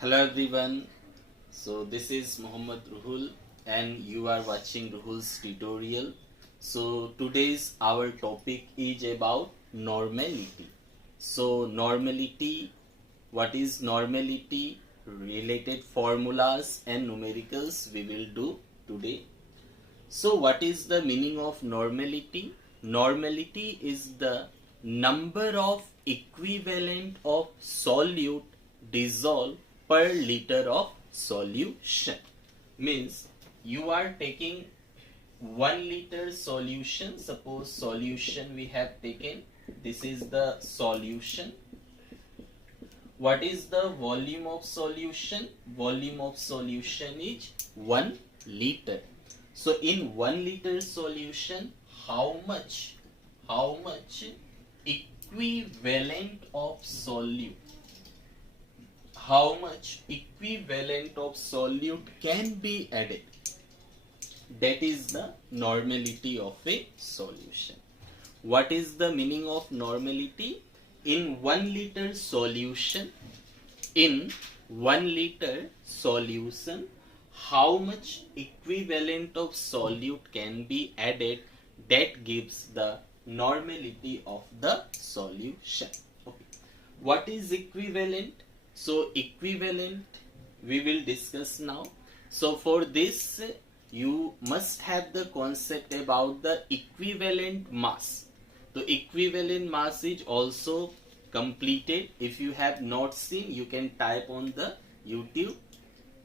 Hello everyone. So this is Muhammad Ruhul and you are watching Ruhul's tutorial. So today's our topic is about normality. So normality, what is normality, related formulas and numericals we will do today. So what is the meaning of normality? Normality is the number of equivalent of solute dissolved per liter of solution. Means you are taking 1 liter solution. Suppose solution we have taken. This is the solution. What is the volume of solution? Volume of solution is 1 liter. So in 1 liter solution, how much equivalent of solute? How much equivalent of solute can be added? That is the normality of a solution. What is the meaning of normality? In 1 liter solution, how much equivalent of solute can be added? That gives the normality of the solution. Okay. What is equivalent? So equivalent we will discuss now. So for this you must have the concept about the equivalent mass. So equivalent mass is also completed. If you have not seen, you can type on the YouTube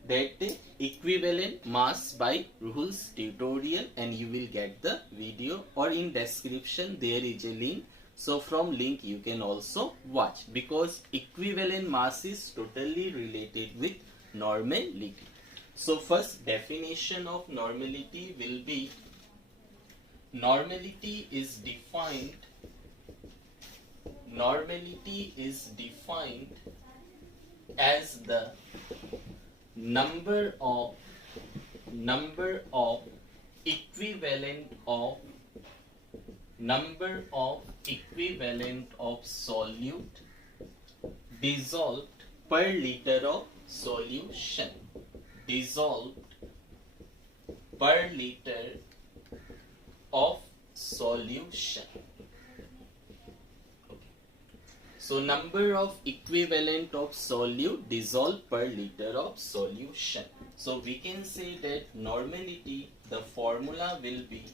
that equivalent mass by Ruhul's tutorial and you will get the video, or in description there is a link. So from link you can also watch, because equivalent mass is totally related with normality. So first definition of normality will be, normality is defined as the number of equivalent of solute dissolved per liter of solution. Dissolved per liter of solution. Okay. So number of equivalent of solute dissolved per liter of solution. So we can say that normality, the formula will be.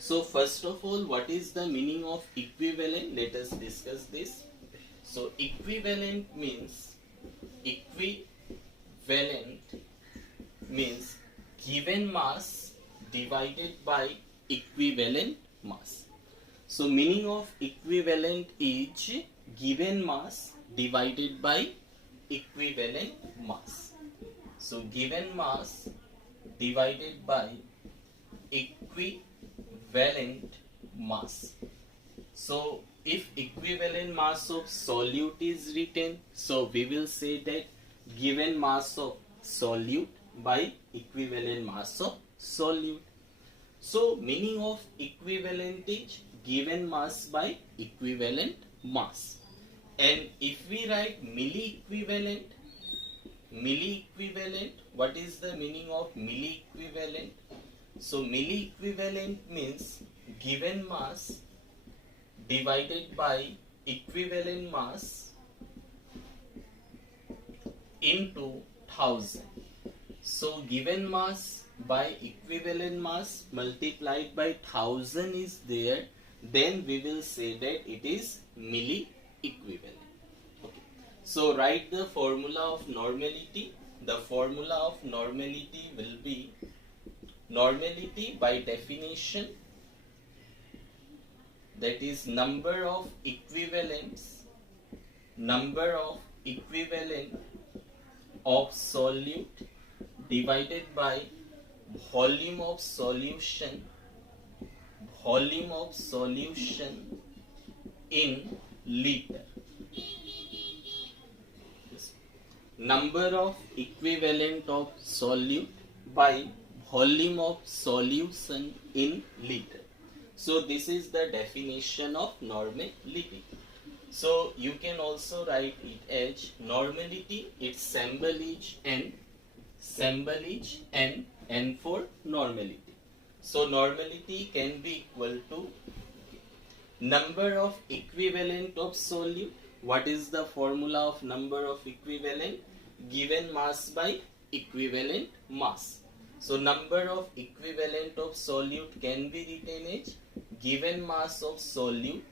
So first of all, what is the meaning of equivalent? Let us discuss this. So equivalent means given mass divided by equivalent mass. So meaning of equivalent is given mass divided by equivalent mass. So given mass divided by equivalent mass. So if equivalent mass of solute is written, so we will say that given mass of solute by equivalent mass of solute. So meaning of equivalent is given mass by equivalent mass. And if we write milli equivalent, what is the meaning of milli equivalent? So milli equivalent means given mass divided by equivalent mass into 1000. So given mass by equivalent mass multiplied by 1000 is there, then we will say that it is milli equivalent. Okay. So write the formula of normality. The formula of normality will be, normality by definition, that is number of equivalent of solute divided by volume of solution in liter. Number of equivalent of solute by volume of solution in liter. So this is the definition of normality. So you can also write it as normality. Its symbol is N. Symbol is N. N for normality. So normality can be equal to number of equivalent of solute. What is the formula of number of equivalent? Given mass by equivalent mass. So number of equivalent of solute can be written as given mass of solute.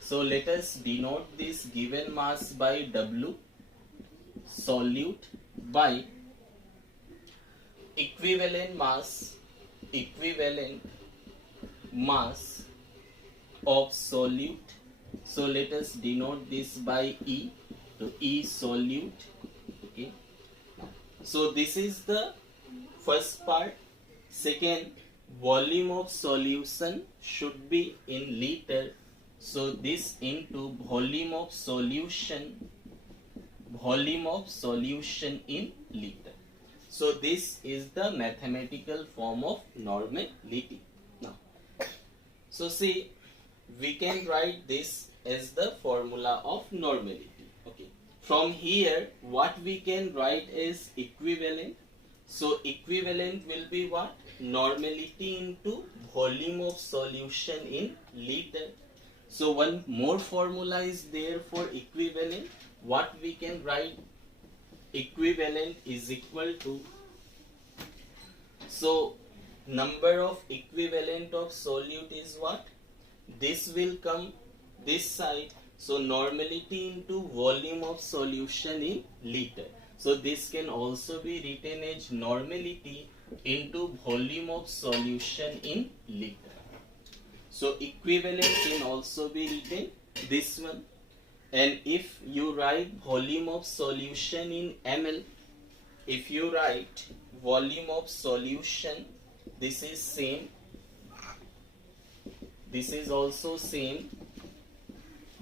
So let us denote this given mass by W, solute, by equivalent mass of solute. So let us denote this by E. So E solute. Okay. So this is the first part. Second, volume of solution should be in liter. So this into volume of solution in liter. So this is the mathematical form of normality. Now, so see, we can write this as the formula of normality. Okay. From here, what we can write is equivalent. So equivalent will be what? Normality into volume of solution in liter. So one more formula is there for equivalent. What we can write? Equivalent is equal to, so number of equivalent of solute is what? This will come this side. So normality into volume of solution in liter. So this can also be written as normality into volume of solution in liter. So equivalent can also be written this one. And if you write volume of solution in ml, if you write volume of solution, this is same. This is also same.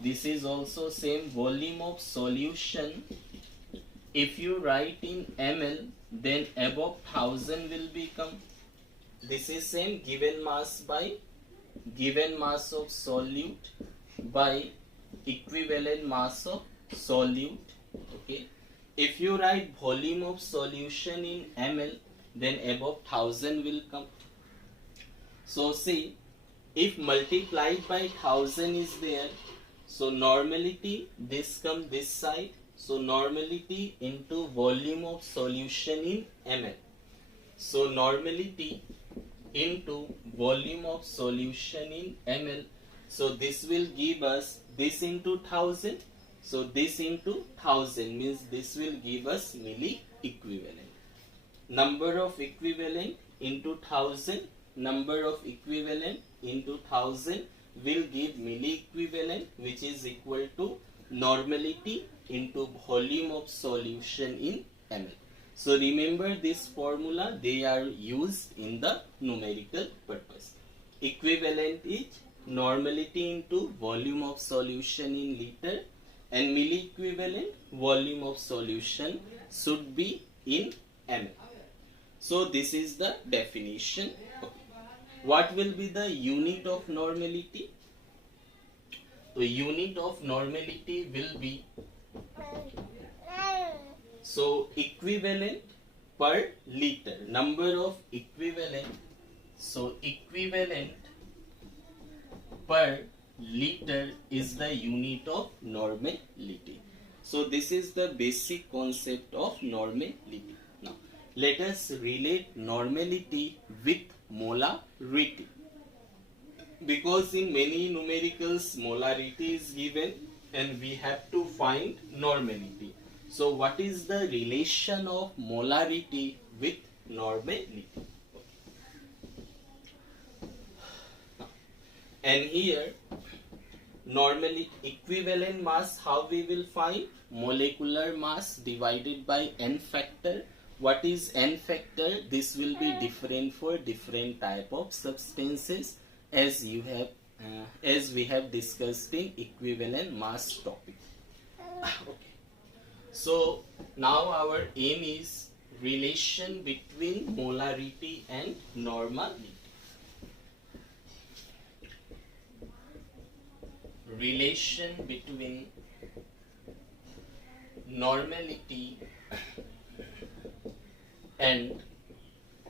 This is also same. Volume of solution. If you write in ml, then above 1000 will become. This is same. Given mass by given mass of solute by equivalent mass of solute. Okay. If you write volume of solution in ml, then above 1000 will come. So see, if multiplied by 1000 is there, so normality, this come this side. So normality into volume of solution in ml. So normality into volume of solution in ml. So this will give us this into 1000. So this into 1000 means this will give us milli equivalent. Number of equivalent into 1000. Number of equivalent into 1000 will give milli equivalent, which is equal to normality into volume of solution in ml. So remember this formula, they are used in the numerical purpose. Equivalent is normality into volume of solution in liter, and milli equivalent volume of solution should be in ml. So this is the definition. Okay. What will be the unit of normality? The unit of normality will be, so equivalent per liter. Number of equivalent. So equivalent per liter is the unit of normality. So this is the basic concept of normality. Now let us relate normality with molarity, because in many numericals molarity is given and we have to find normality. So what is the relation of molarity with normality? And here normally equivalent mass, how we will find? Molecular mass divided by n factor. What is n factor? This will be different for different type of substances, as you have as we have discussed in equivalent mass topic. Okay. So now our aim is relation between molarity and normality. relation between normality and,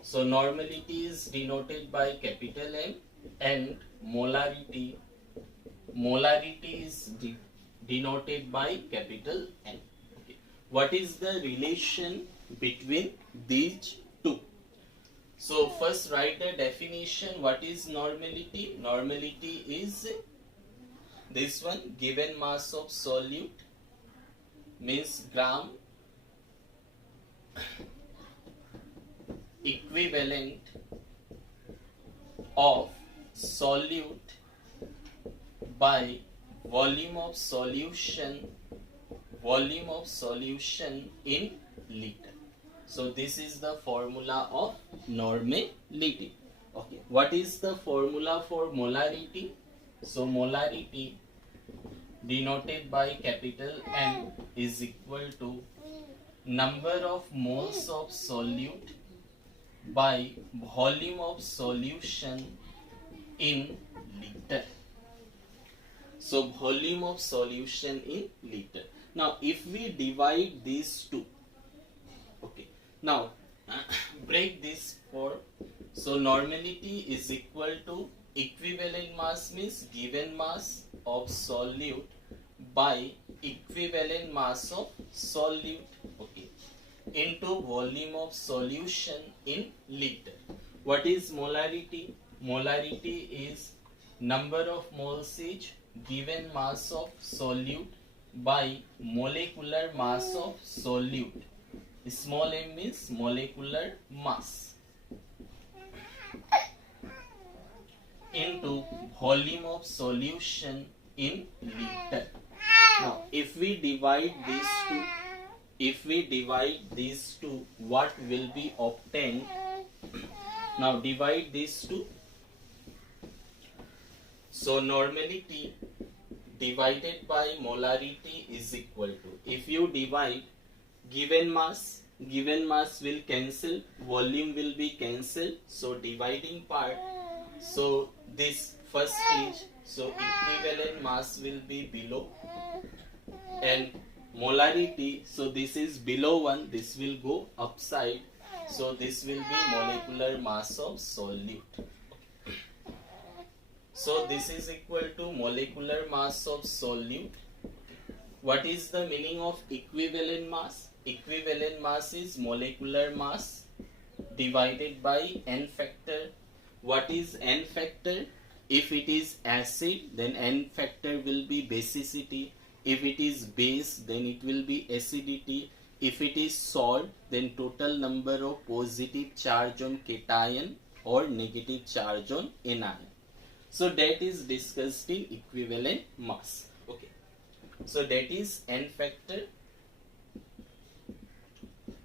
so normality is denoted by capital M, and molarity is denoted by capital N. Okay. What is the relation between these two? So first write the definition. What is normality? Normality is this one, given mass of solute means gram equivalent of solute by volume of solution in liter. So this is the formula of normality. Okay, what is the formula for molarity? So molarity denoted by capital M is equal to number of moles of solute by volume of solution in liter. So volume of solution in liter. Now if we divide these two, okay, now break this for, so normality is equal to equivalent mass means given mass of solute by equivalent mass of solute, okay, into volume of solution in liter. What is molarity? Molarity is number of moles each given mass of solute by molecular mass of solute. Small m means molecular mass into volume of solution in liter. Now if we divide these two, what will be obtained? Now divide these two. So normality divided by molarity is equal to, if you divide given mass will cancel, volume will be cancelled, so dividing part, so this first is, so equivalent mass will be below, and molarity, so this is below 1, this will go upside, so this will be molecular mass of solute. So this is equal to molecular mass of solute. What is the meaning of equivalent mass? Equivalent mass is molecular mass divided by n factor. What is n factor? If it is acid, then n factor will be basicity. If it is base, then it will be acidity. If it is salt, then total number of positive charge on cation or negative charge on anion. So that is discussed in equivalent mass. Okay. So that is n factor.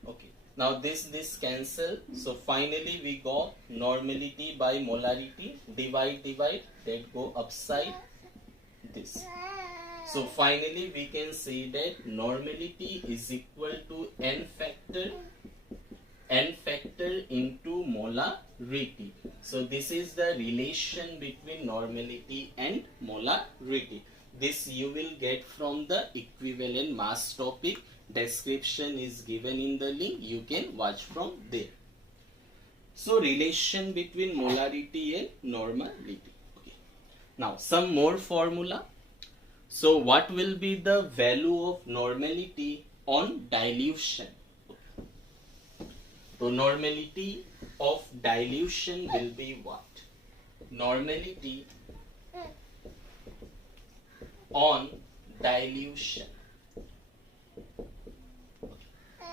Okay. Now this cancel. So finally we got normality by molarity. Divide, that go upside this. So finally we can say that normality is equal to n factor into molarity. So this is the relation between normality and molarity. This you will get from the equivalent mass topic. Description is given in the link. You can watch from there. So relation between molarity and normality. Okay. Now some more formula. So what will be the value of normality on dilution? So normality of dilution will be what? Normality on dilution.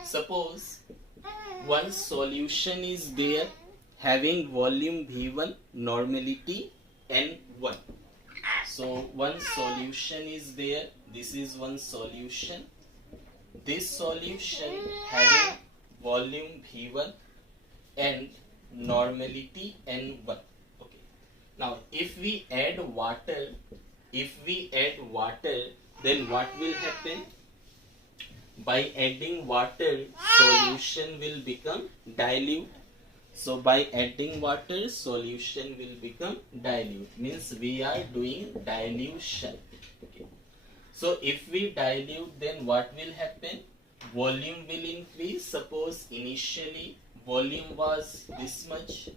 Suppose one solution is there having volume V1, normality N1. So one solution is there. This is one solution. This solution having volume V1 and normality N1. Okay. Now if we add water, then what will happen? By adding water, solution will become dilute. So by adding water, solution will become dilute. Means we are doing dilution. Okay. So if we dilute, then what will happen? Volume will increase. Suppose initially volume was this much.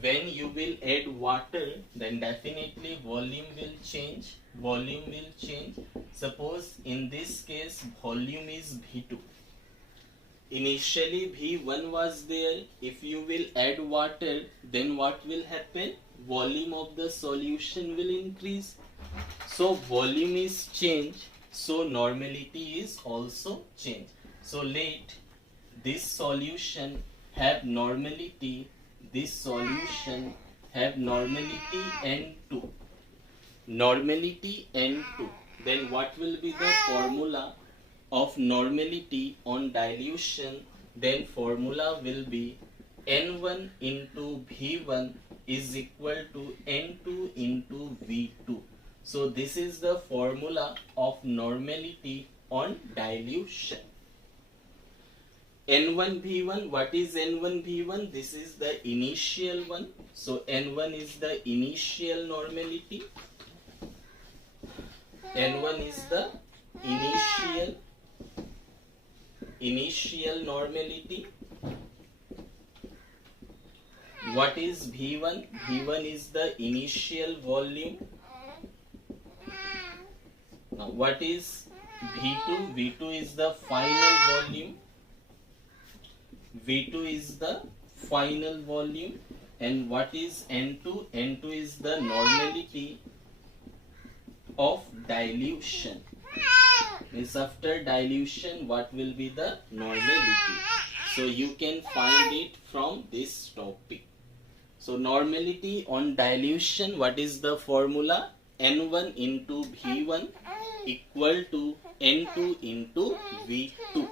When you will add water, then definitely volume will change. Volume will change. Suppose in this case volume is V2. Initially V1 was there. If you will add water, then what will happen? Volume of the solution will increase. So volume is changed, so normality is also changed. So let this solution have normality, this solution have normality N2. Normality N2. Then what will be the formula of normality on dilution? Then formula will be N1 into V1 is equal to N2 into V2. So this is the formula of normality on dilution. N1 V1, what is N1 V1? This is the initial one. So N1 is the initial normality. N1 is the initial normality. What is V1? V1 is the initial volume. Now what is V2? V2 is the final volume. V2 is the final volume. And what is N2? N2 is the normality of dilution. Means after dilution, what will be the normality? So you can find it from this topic. So normality on dilution, what is the formula? N1 into V1 equal to N2 into V2.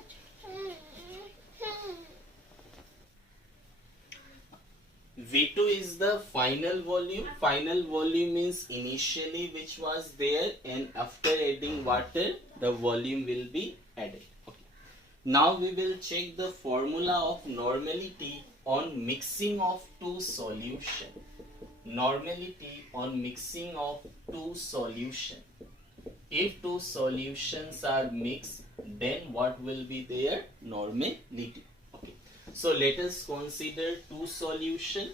V2 is the final volume. Final volume means initially which was there, and after adding water, the volume will be added. Okay. Now we will check the formula of normality on mixing of two solutions. Normality on mixing of two solutions. If two solutions are mixed, then what will be their normality? Okay. So let us consider two solutions.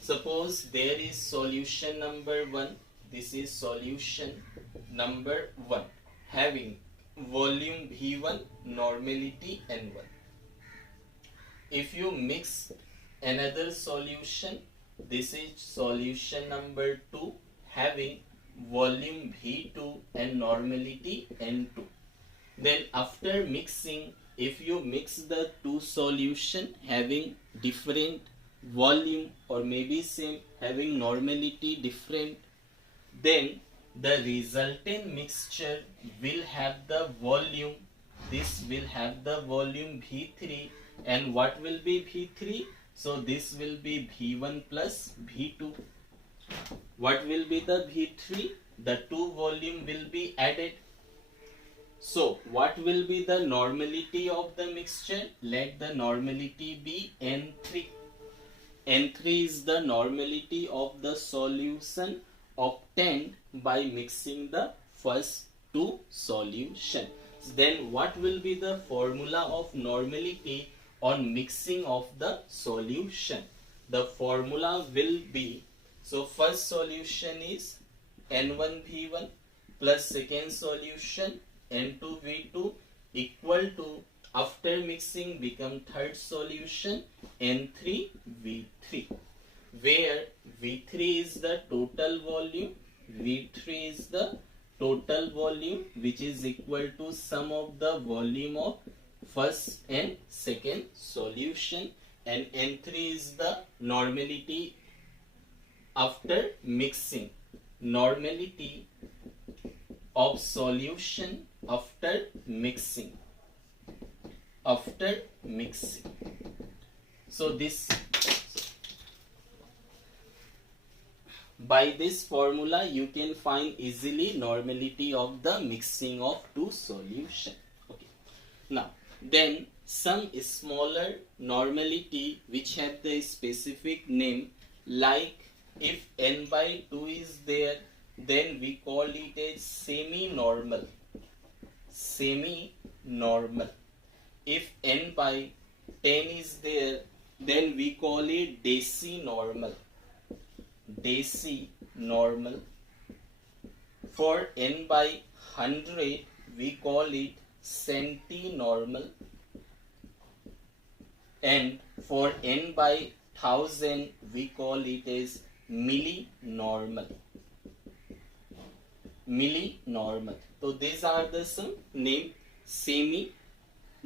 Suppose there is solution number 1. This is solution number 1 having volume V1, normality N1. If you mix another solution, this is solution number 2 having volume V2 and normality N2. Then after mixing, if you mix the two solution having different volume or maybe same having normality different, then the resultant mixture will have the volume, this will have the volume V3, and what will be V3? So this will be V1 plus V2. What will be the V3? The two volume will be added. So what will be the normality of the mixture? Let the normality be N3. N3 is the normality of the solution obtained by mixing the first two solutions. Then what will be the formula of normality on mixing of the solution? The formula will be, so first solution is N1 V1 plus second solution N2 V2 equal to, after mixing become third solution N3 V3, where V3 is the total volume, V3 is the total volume which is equal to sum of the volume of first and second solution, and N3 is the normality after mixing, normality of solution after mixing. So this, by this formula you can find easily normality of the mixing of two solutions. Okay. Now then some smaller normality which have the specific name, like if n by 2 is there, then we call it as semi-normal. Semi-normal. If n by 10 is there, then we call it deci-normal. Deci-normal. For n by 100, we call it centi-normal. And for n by 1000, we call it as milli-normal. Milli-normal. So these are the some named semi,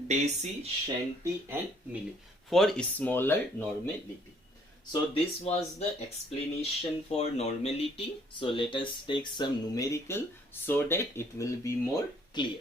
deci, centi and milli for smaller normality. So this was the explanation for normality. So let us take some numerical so that it will be more clear.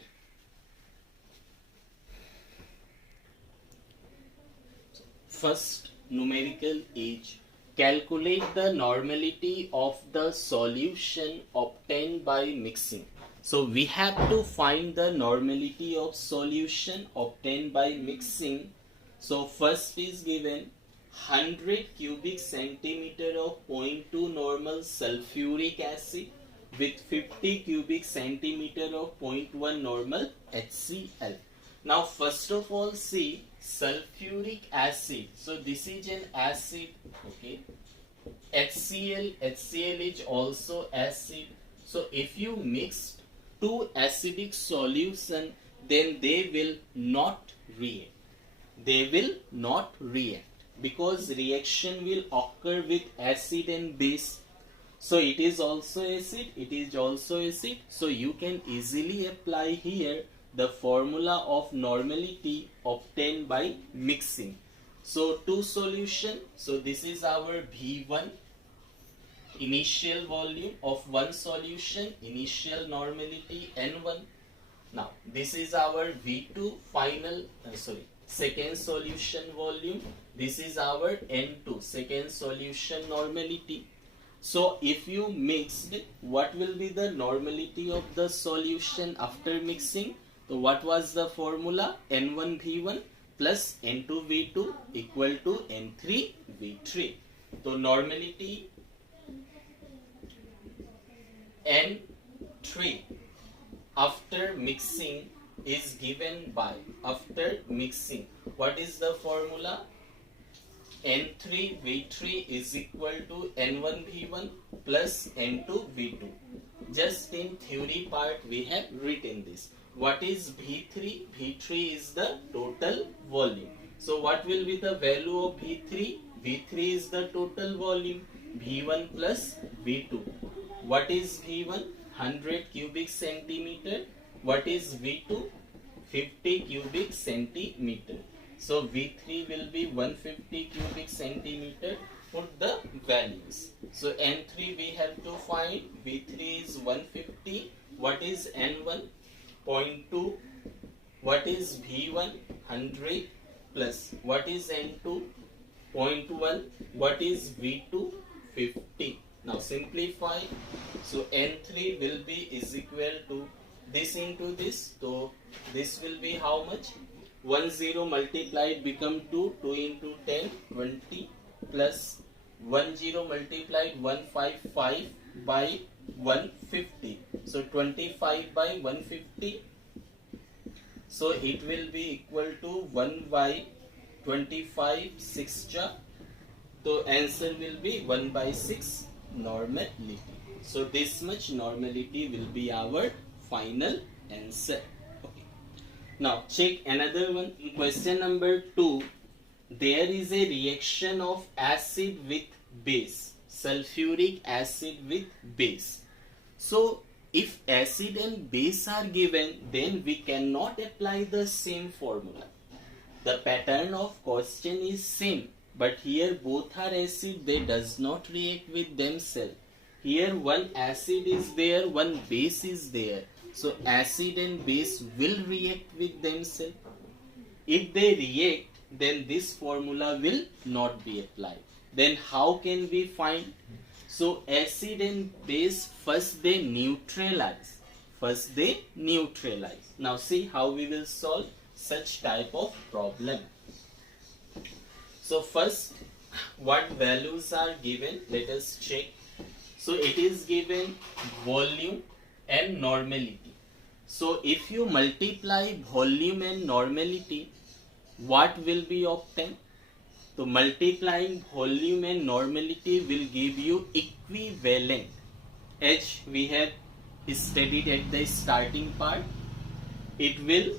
First numerical is calculate the normality of the solution obtained by mixing. So we have to find the normality of solution obtained by mixing. So first is given 100 cubic centimeter of 0.2 normal sulfuric acid with 50 cubic centimeter of 0.1 normal HCl. Now first of all see sulfuric acid. So this is an acid, okay. HCl is also acid. So if you mix two acidic solution, then they will not react. They will not react because reaction will occur with acid and base. So it is also acid, it is also acid. So you can easily apply here the formula of normality obtained by mixing. So two solution. So this is our V1, initial volume of one solution, initial normality N1. Now this is our V2 final, second solution volume. This is our N2, second solution normality. So if you mixed, what will be the normality of the solution after mixing? So what was the formula? N1 V1 plus N2 V2 equal to N3 V3. So normality N3 after mixing is given by, after mixing, what is the formula? N3 V3 is equal to N1 V1 plus N2 V2. Just in theory part we have written this. What is V3? V3 is the total volume. So what will be the value of V3? V3 is the total volume. V1 plus V2. What is V1? 100 cubic centimeter. What is V2? 50 cubic centimeter. So V3 will be 150 cubic centimeter. Put the values. So N3 we have to find. V3 is 150. What is N1? 0.2. What is V1? 100 plus. What is N2? 0.1. What is V2? 50. Now simplify. So N3 will be is equal to this into this. So this will be how much? 10 multiplied become 2. 2 into 10, 20 plus 10 multiplied 155 by 150. So 25 by 150. So it will be equal to 1 by 25, 6 ja. So answer will be 1 by 6 normality. So this much normality will be our final answer. Okay. Now check another one. In question number 2, there is a reaction of acid with base, sulfuric acid with base. So if acid and base are given, then we cannot apply the same formula. The pattern of question is same, but here both are acid, they does not react with themselves. Here one acid is there, one base is there. So acid and base will react with themselves. If they react, then this formula will not be applied. Then how can we find? So acid and base, first they neutralize. First they neutralize. Now see how we will solve such type of problem. So first, what values are given? Let us check. So it is given volume and normality. So if you multiply volume and normality, what will be obtained? So multiplying volume and normality will give you equivalent, as we have studied at the starting part. It will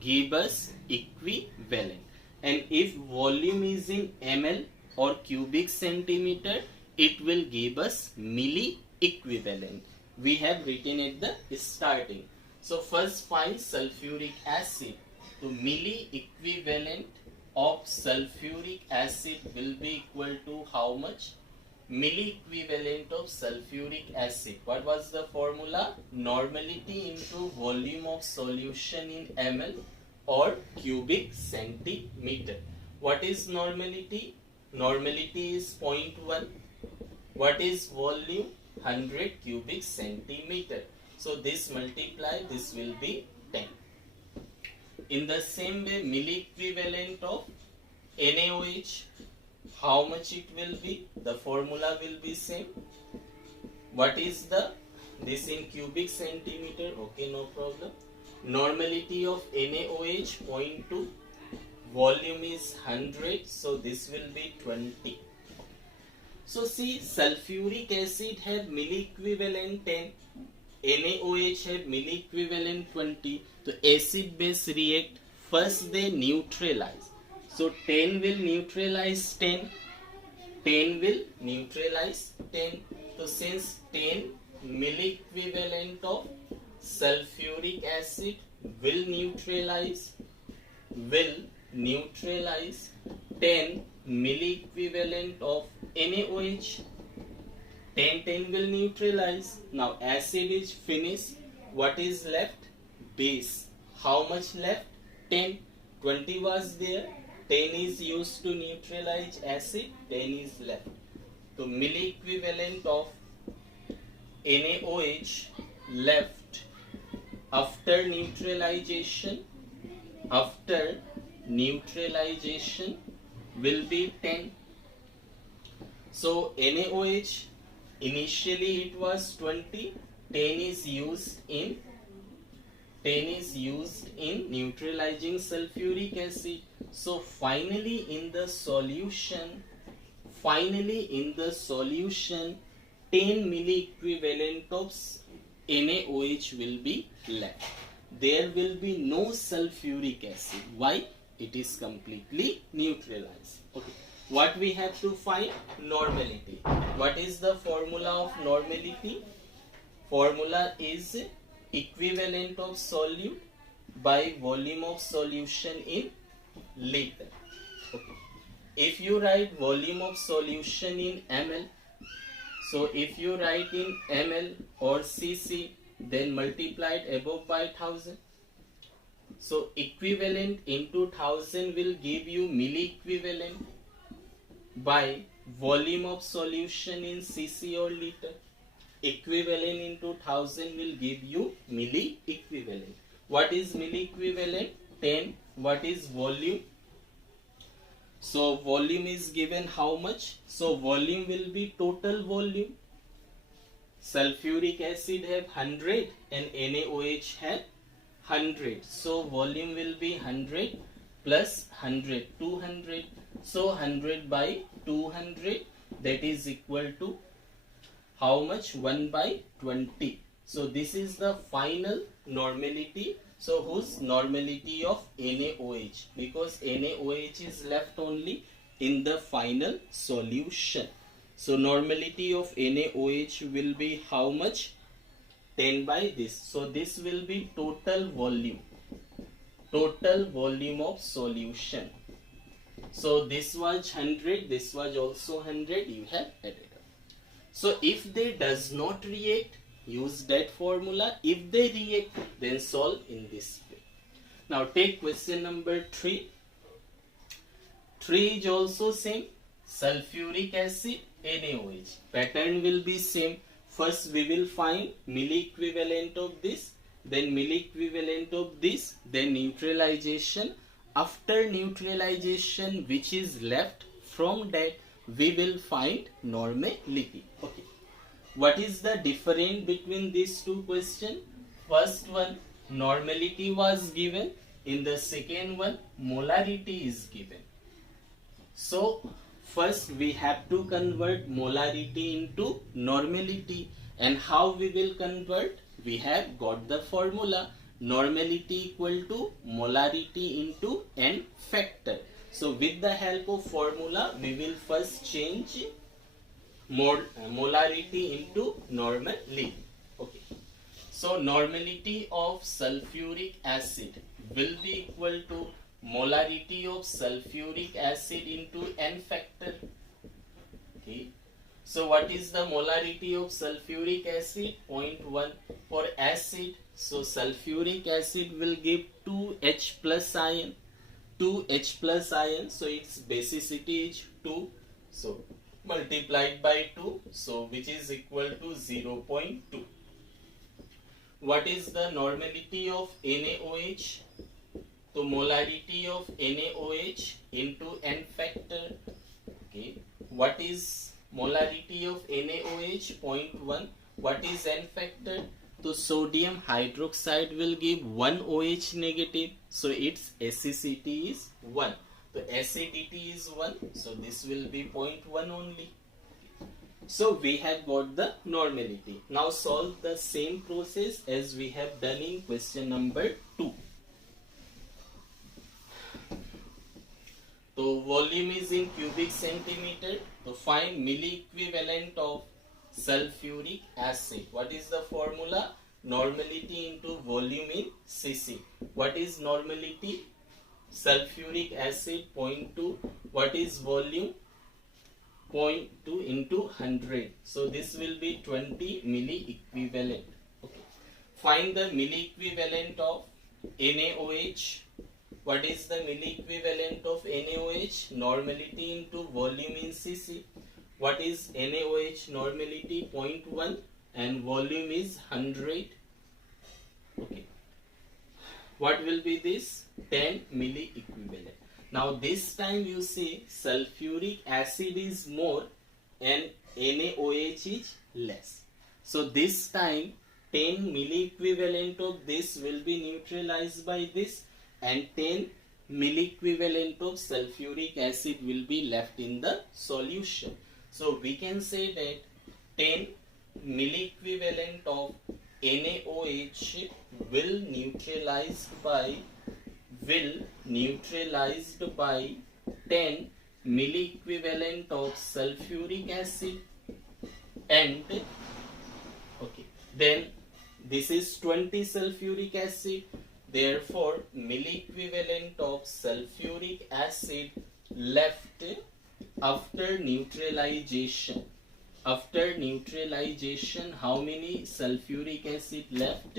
give us equivalent, and if volume is in ml or cubic centimeter, it will give us milli equivalent. We have written at the starting. So first find sulfuric acid. So milli equivalent of sulfuric acid will be equal to how much? Milli equivalent of sulfuric acid. What was the formula? Normality into volume of solution in ml or cubic centimeter. What is normality? Normality is 0.1. What is volume? 100 cubic centimeter. So this multiply, this will be 10. In the same way, milli equivalent of NaOH, how much it will be? The formula will be same. What is this in cubic centimeter? Okay, no problem. Normality of NaOH 0.2, volume is 100, so this will be 20. So see, sulfuric acid have milli equivalent 10, NaOH have milli equivalent 20. So acid base react, first they neutralize. So 10 will neutralize 10, 10 will neutralize 10. So since 10 milli equivalent of sulfuric acid will neutralize 10 milli equivalent of NaOH, 10 will neutralize. Now acid is finished. What is left? Base. How much left? 10. 20 was there. 10 is used to neutralize acid. 10 is left. So milli equivalent of NaOH left after neutralization will be 10. So NaOH initially it was 20, 10 is used in neutralizing sulfuric acid. So finally in the solution 10 milli equivalent of NaOH will be left. There will be no sulfuric acid. Why? It is completely neutralized. Okay. What we have to find? Normality. What is the formula of normality? Formula is equivalent of solute by volume of solution in liter. Okay. If you write volume of solution in ml, so if you write in ml or cc, then multiplied above by 1000. So equivalent into 1000 will give you milli equivalent by volume of solution in cc or liter. Equivalent into 1000 will give you milli equivalent. What is milli equivalent? 10. What is volume? So volume is given how much? So volume will be total volume. Sulfuric acid have 100 and NaOH have 100. So volume will be 100 plus 100, 200. So 100 by 200, that is equal to how much? 1 by 20. So this is the final normality. So whose normality of NaOH? Because NaOH is left only in the final solution. So normality of NaOH will be how much? 10 by this. So this will be total volume of solution. So this was 100, this was also 100, you have added up. So if they does not react, use that formula. If they react, then solve in this way. Now take question number 3. 3 is also same. Sulfuric acid, NaOH. Pattern will be same. First we will find milli equivalent of this, then milli equivalent of this, then neutralization. After neutralization, which is left, from that we will find normality. Okay. What is the difference between these two questions? First one, normality was given. In the second one, molarity is given. So first we have to convert molarity into normality. And how we will convert? We have got the formula. Normality equal to molarity into n factor. So with the help of formula, we will first change molarity into normality. Okay. So normality of sulfuric acid will be equal to molarity of sulfuric acid into n factor. Okay. So what is the molarity of sulfuric acid? 0.1 for acid. So sulfuric acid will give 2H plus ion. 2H plus ion. So its basicity is 2. So multiplied by 2. So which is equal to 0.2. What is the normality of NaOH? So molarity of NaOH into n factor. Okay. What is molarity of NaOH? 0.1. What is n factor? So sodium hydroxide will give 1 OH negative. So its acidity is 1. So acidity is 1. So this will be 0.1 only. So we have got the normality. Now solve the same process as we have done in question number 2. So volume is in cubic centimeter. So find milli equivalent of sulfuric acid. What is the formula? Normality into volume in cc. What is normality? Sulfuric acid 0.2. What is volume? 0.2 into 100. So this will be 20 milli equivalent. Okay. Find the milli equivalent of NaOH. What is the milli equivalent of NaOH? Normality into volume in cc. What is NaOH normality? 0.1 and volume is 100. Okay. What will be this? 10 milli equivalent. Now this time you see sulfuric acid is more and NaOH is less. So this time 10 milli equivalent of this will be neutralized by this and 10 milli equivalent of sulfuric acid will be left in the solution. So we can say that 10 milli equivalent of NaOH will neutralized by 10 milli equivalent of sulfuric acid and okay, then this is 20 sulfuric acid. Therefore, milli equivalent of sulfuric acid left after neutralization. After neutralization, how many sulfuric acid left?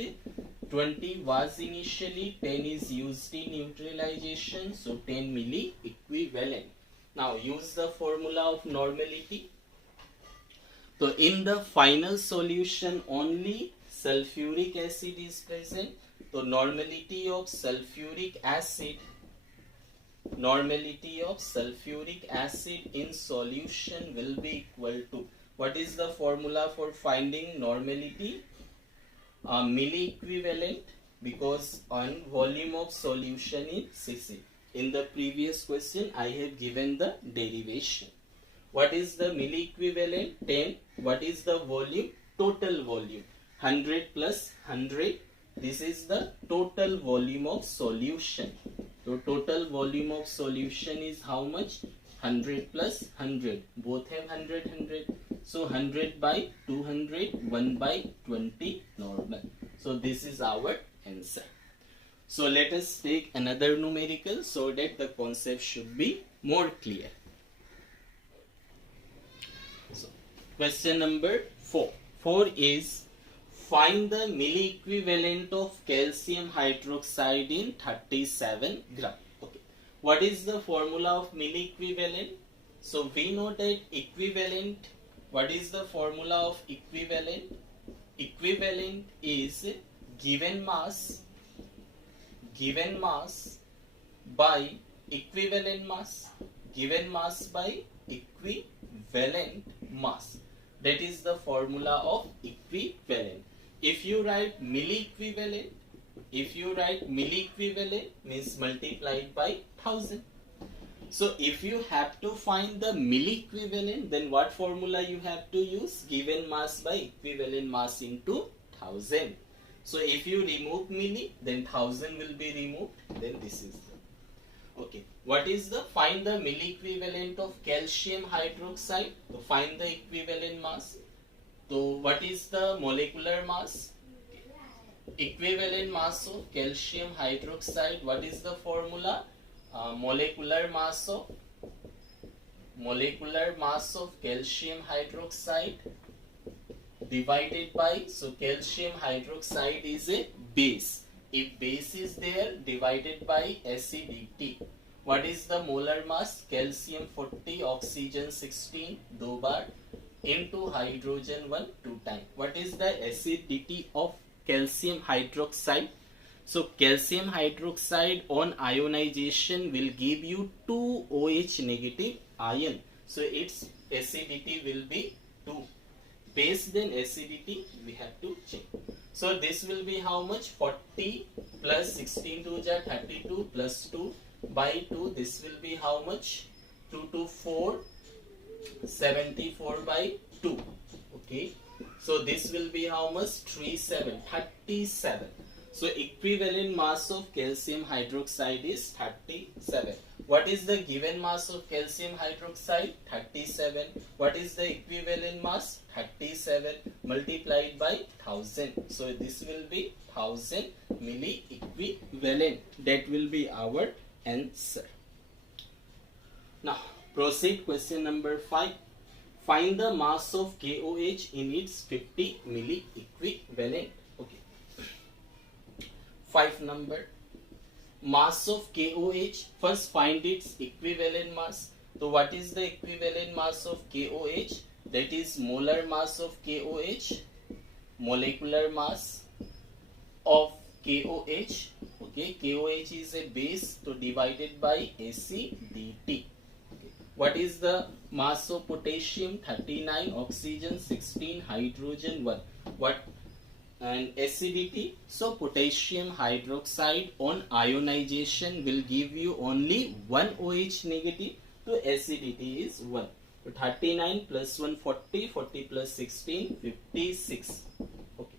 20 was initially, 10 is used in neutralization, so 10 milli equivalent. Now use the formula of normality. So in the final solution only sulfuric acid is present. So normality of sulfuric acid in solution will be equal to, what is the formula for finding normality? Milli equivalent, because on volume of solution in cc. In the previous question I have given the derivation. What is the milli equivalent? 10. What is the volume? Total volume 100 plus 100. This is the total volume of solution. So total volume of solution is how much? 100 plus 100. Both have 100, 100. So 100 by 200, 1 by 20 normal. So this is our answer. So let us take another numerical so that the concept should be more clear. So question number 4. 4 is find the milli equivalent of calcium hydroxide in 37 gram. Okay. What is the formula of milli equivalent? So we know that equivalent. What is the formula of equivalent? Equivalent is given mass by equivalent mass. Given mass by equivalent mass. That is the formula of equivalent. If you write milli equivalent, means multiplied by 1000. So if you have to find the milli equivalent, then what formula you have to use? Given mass by equivalent mass into 1000. So if you remove milli, then 1000 will be removed. Then this is the, okay. What is the, find the milli equivalent of calcium hydroxide? To find the equivalent mass. So what is the molecular mass? Equivalent mass of calcium hydroxide. What is the formula? Molecular mass of calcium hydroxide divided by, so calcium hydroxide is a base. If base is there, divided by acidity. What is the molar mass? Calcium 40, oxygen 16, 2 bar, into hydrogen 1, 2 times. What is the acidity of calcium hydroxide? So calcium hydroxide on ionization will give you 2 OH negative ion. So its acidity will be 2. Base then acidity we have to check. So this will be how much? 40 plus 16 to 32 plus 2 by 2. This will be how much? 2 to 4, 74 by 2. Okay. So this will be how much? 37. So equivalent mass of calcium hydroxide is 37. What is the given mass of calcium hydroxide? 37. What is the equivalent mass? 37 multiplied by 1000. So this will be 1000 milli equivalent. That will be our answer. Now proceed question number 5. Find the mass of KOH in its 50 milli equivalent. Okay. 5 number. Mass of KOH. First find its equivalent mass. So what is the equivalent mass of KOH? That is molar mass of KOH, molecular mass of KOH. Okay, KOH is a base, so divided by acidity. What is the mass of potassium? 39, oxygen 16, hydrogen 1. What and acidity? So potassium hydroxide on ionization will give you only 1 OH negative, so acidity is 1. So 39 plus 1 40, 40 plus 16 56. Okay,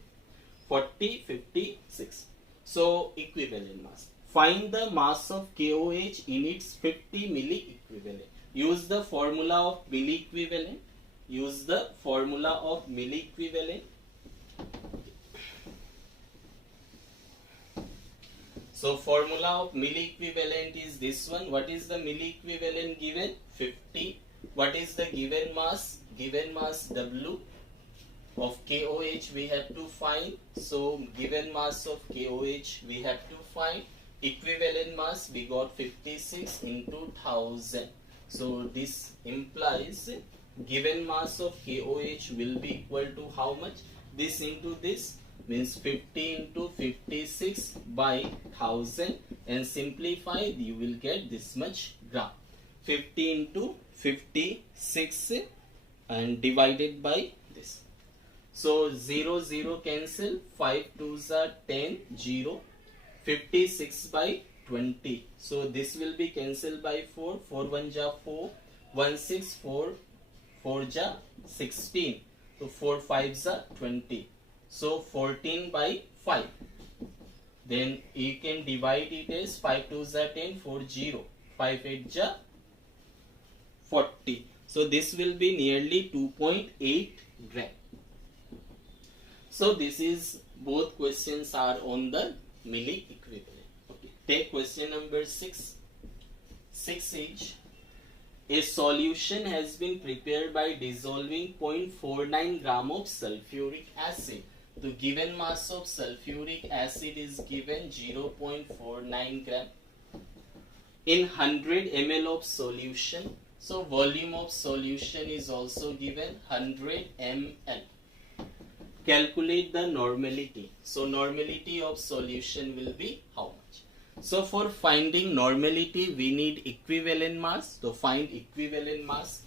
40 56. So equivalent mass. Find the mass of KOH in its 50 milli equivalent. Use the formula of milli equivalent. Use the formula of milli equivalent. So formula of milli equivalent is this one. What is the milli equivalent given? 50. What is the given mass? Given mass W of KOH we have to find. So given mass of KOH we have to find. Equivalent mass we got 56 into 1000. So this implies given mass of KOH will be equal to how much? This into this means 50 into 56 by 1000, and simplified you will get this much gram. 50 into 56 and divided by this. So 0 0 cancel, 5 2s are 10, 0, 56 by 20. So this will be cancelled by 4, 4 1 ja 4, 1 6, 4 4 ja 16. So 4 5s are 20. So 14 by 5. Then you can divide it as 5 2s are 10, 4 0, 5 8 ja 40. So this will be nearly 2.8 gram. So this is, both questions are on the milli equivalent. Okay. Take question number 6. 6 is, a solution has been prepared by dissolving 0.49 gram of sulfuric acid. The given mass of sulfuric acid is given 0.49 gram in 100 ml of solution. So volume of solution is also given 100 ml. Calculate the normality. So normality of solution will be how much? So for finding normality we need equivalent mass. So find equivalent mass.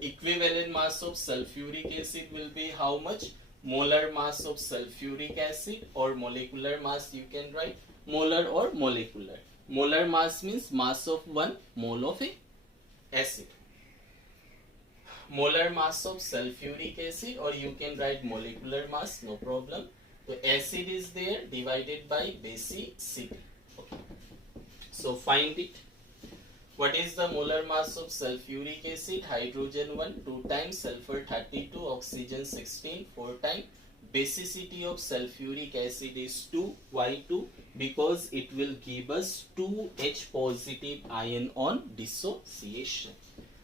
equivalent mass of sulfuric acid will be how much? Molar mass of sulfuric acid, or molecular mass you can write molar or molecular. Molar mass means mass of 1 mole of a acid. Molar mass of sulfuric acid, or you can write molecular mass, no problem. So acid is there divided by basicity. Okay. So find it. What is the molar mass of sulfuric acid? Hydrogen 1, 2 times, sulfur 32, oxygen 16, 4 times. Basicity of sulfuric acid is 2. Why 2? Because it will give us 2H positive ion on dissociation.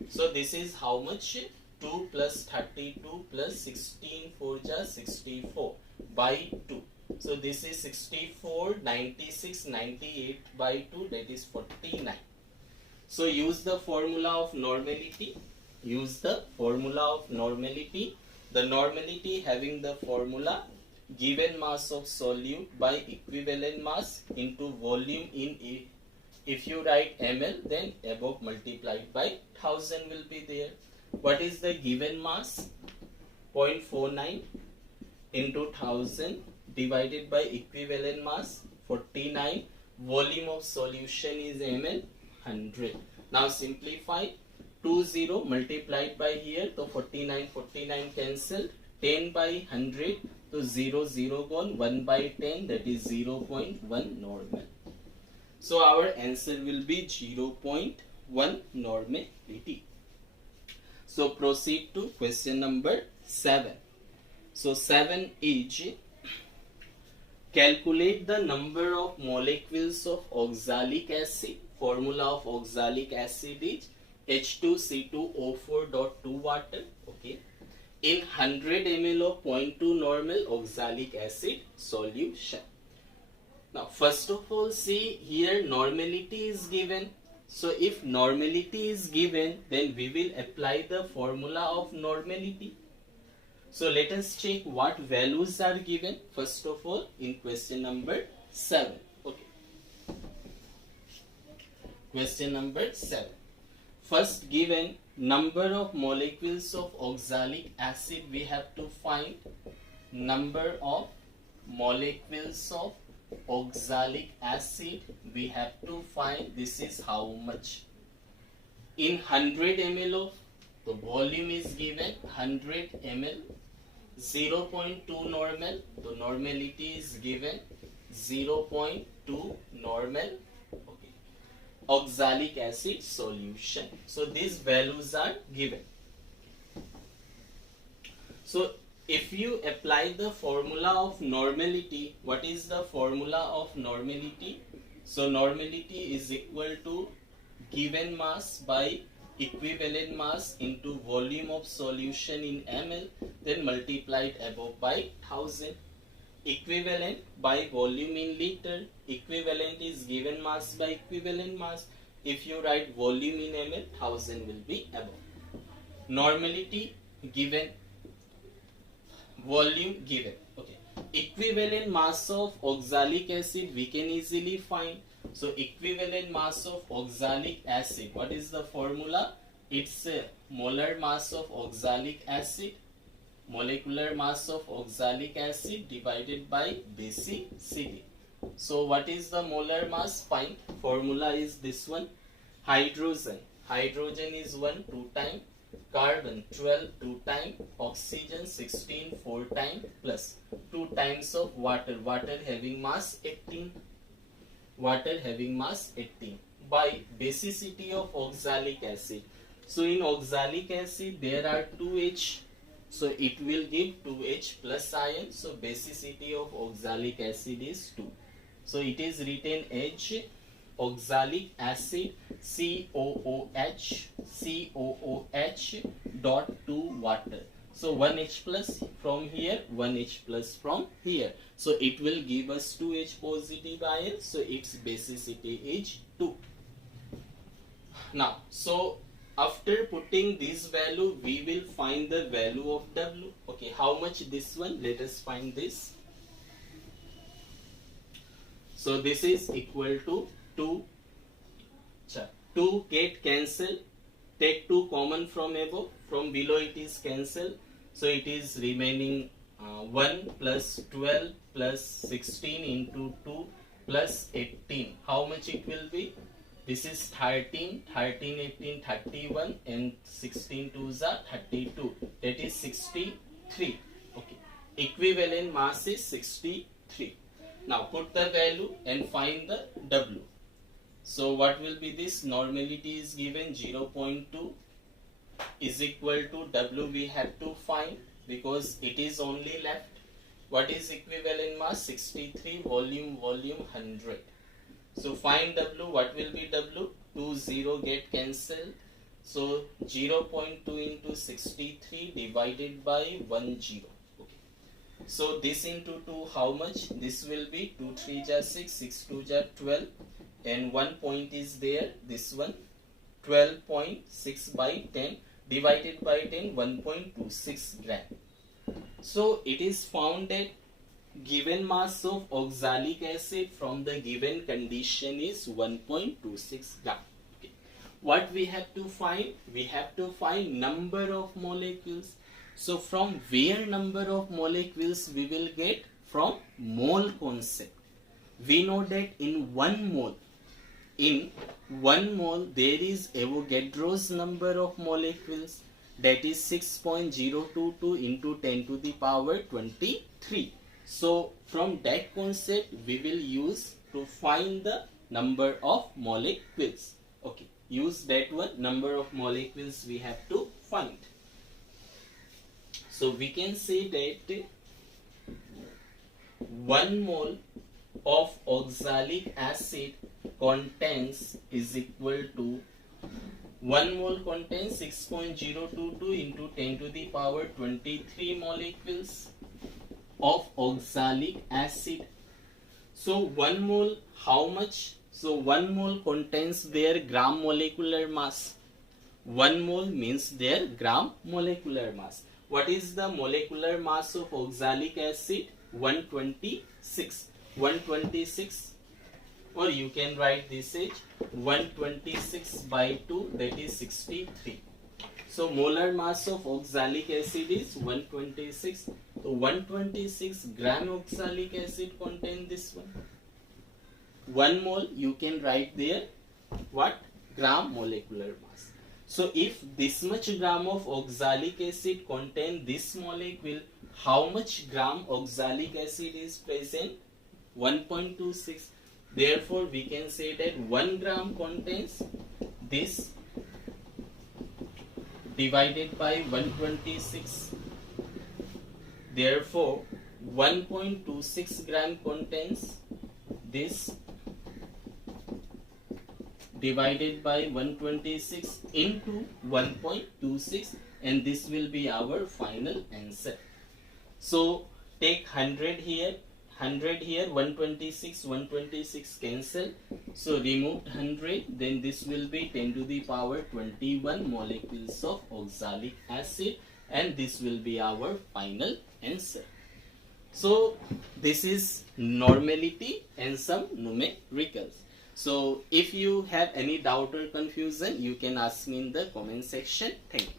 So this is how much? 2 plus 32 plus 16, 4 ja 64 by 2. So this is 64, 96, 98 by 2, that is 49. So use the formula of normality. Use the formula of normality. The normality having the formula given mass of solute by equivalent mass into volume in A. If you write ml, then above multiplied by 1000 will be there. What is the given mass? 0.49 into 1000 divided by equivalent mass 49. Volume of solution is ml, 100. Now simplify. 20 multiplied by here, so 49 cancelled. 10 by 100, so 0 gone. 1 by 10, that is 0.1 normal. So our answer will be 0.1 normality. So proceed to question number 7. So 7 is calculate the number of molecules of oxalic acid. Formula of oxalic acid is H2C2O4.2 water. Okay. In 100 ml of 0.2 normal oxalic acid solution. Now first of all, see here normality is given. So if normality is given, then we will apply the formula of normality. So let us check what values are given first of all in question number 7. Okay. Question number 7. First given number of molecules of oxalic acid, we have to find number of molecules of oxalic acid. We have to find this is how much. In 100 ml of the volume is given 100 ml. 0.2 normal, the normality is given 0.2 normal. Okay. Oxalic acid solution. So these values are given. So if you apply the formula of normality, what is the formula of normality? So normality is equal to given mass by equivalent mass into volume of solution in ml, then multiplied above by 1000. Equivalent by volume in liter. Equivalent is given mass by equivalent mass. If you write volume in ml, 1000 will be above. Normality given, volume given. Okay. Equivalent mass of oxalic acid we can easily find. So equivalent mass of oxalic acid, what is the formula? It's a molar mass of oxalic acid, molecular mass of oxalic acid divided by basicity. So what is the molar mass? Find. Formula is this one. Hydrogen. Hydrogen is 1, 2 times. Carbon 12, 2 times. Oxygen 16, 4 times. Plus 2 times of water. Water having mass 18. Water having mass 18 by basicity of oxalic acid. So in oxalic acid there are 2H, so it will give 2H plus ion. So basicity of oxalic acid is 2. So it is written H oxalic acid COOH dot 2 water. So 1H plus from here, 1H plus from here. So it will give us 2H positive ion. So its basicity is 2. Now, so after putting this value, we will find the value of W. Okay, how much this one? Let us find this. So this is equal to 2. 2 get cancel. take 2 common from above, from below it is cancelled, so it is remaining 1 plus 12 plus 16 into 2 plus 18. How much it will be? This is 13, 13, 18, 31 and 16 2s are 32. That is 63. Okay. Equivalent mass is 63. Now put the value and find the W. So what will be this? Normality is given 0.2 is equal to W we have to find because it is only left. What is equivalent mass? 63, volume 100. So find W. What will be W? 2 0 get cancelled. So 0.2 into 63 divided by 10. Okay. So this into 2 how much? This will be 2 3 ja 6, 6 2 ja 12 and 1 point is there. This one 12.6 by 10 divided by 10 1.26 gram. So it is found that given mass of oxalic acid from the given condition is 1.26 gram. Okay. What we have to find? We have to find number of molecules. So from where number of molecules we will get? From mole concept. We know that in 1 mole, there is Avogadro's number of molecules, that is 6.022 into 10 to the power 23. So from that concept we will use to find the number of molecules. Okay, use that one, number of molecules we have to find. So we can say that 1 mole of oxalic acid contains is equal to 1 mole contains 6.022 into 10 to the power 23 molecules of oxalic acid. So 1 mole how much? So 1 mole contains their gram molecular mass. 1 mole means their gram molecular mass. What is the molecular mass of oxalic acid? 126. 126, or you can write this as 126 by 2, that is 63. So molar mass of oxalic acid is 126. So 126 gram oxalic acid contain this one. 1 mole you can write there what? Gram molecular mass. So if this much gram of oxalic acid contain this molecule, how much gram oxalic acid is present? 1.26. Therefore we can say that 1 gram contains this divided by 126. Therefore 1.26 gram contains this divided by 126 into 1.26, and this will be our final answer. So take 100 here, 126 cancel, so remove 100, then this will be 10 to the power 21 molecules of oxalic acid, and this will be our final answer. So this is normality and some numericals. So if you have any doubt or confusion, you can ask me in the comment section. Thank you.